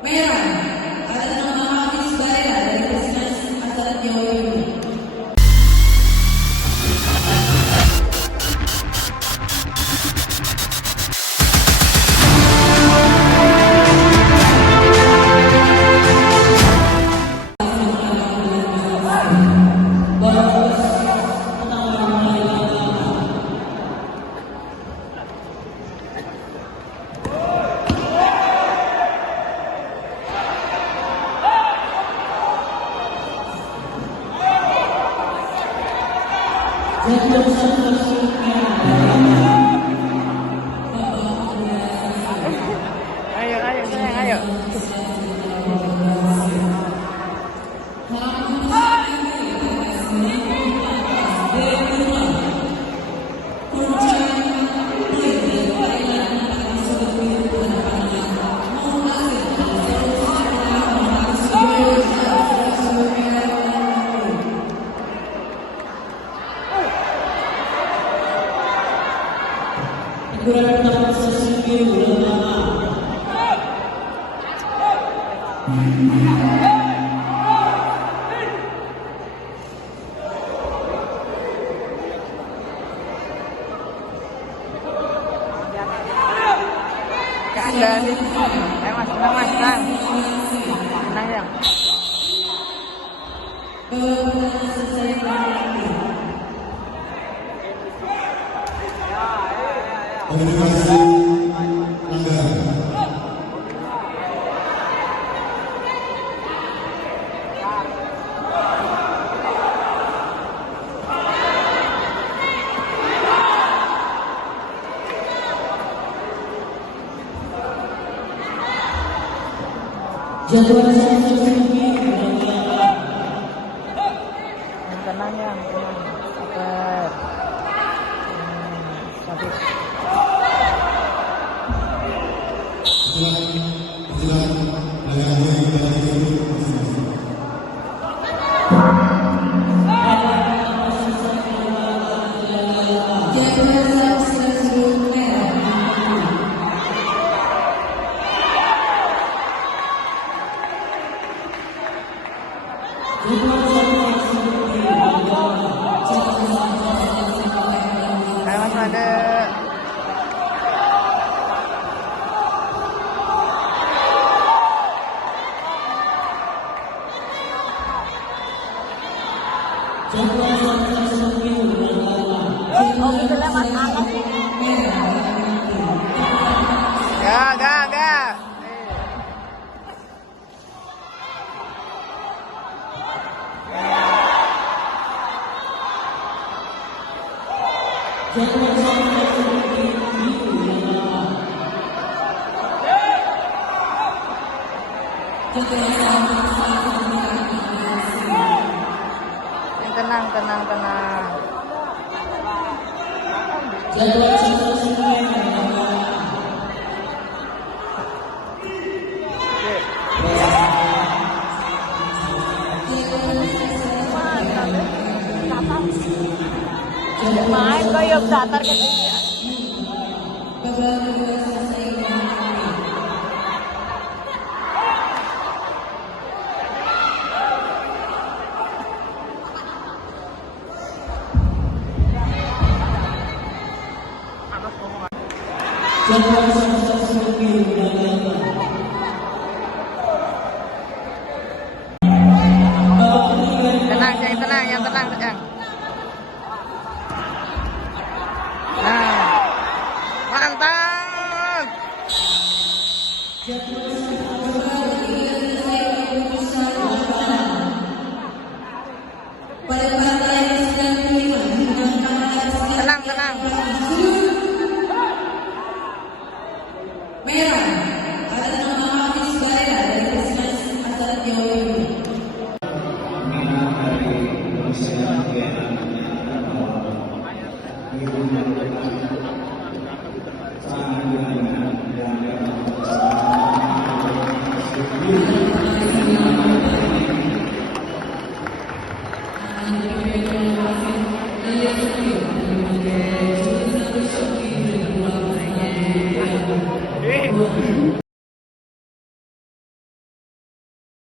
Merah, atas nama Hafiz Barela dari Persinas Asal Jawa Timur. Ayo sayang, ayo. Kurang dapat sesuatu Keadaan di mas, tenang mas, tenang. Tenang ya. Komunikasi pelanggaran. jadwal Tenang ya, tenang. Sabar. Sabit. Ayo mas Made. Oh, gitu lah mas angkat. Gak. Tenang. Main kayak datar gitu. Tenang, yang tenang. Nah, mantap. Tenang. Merah, atas nama Hafiz Barela dari Persinas Asal Jawa Timur.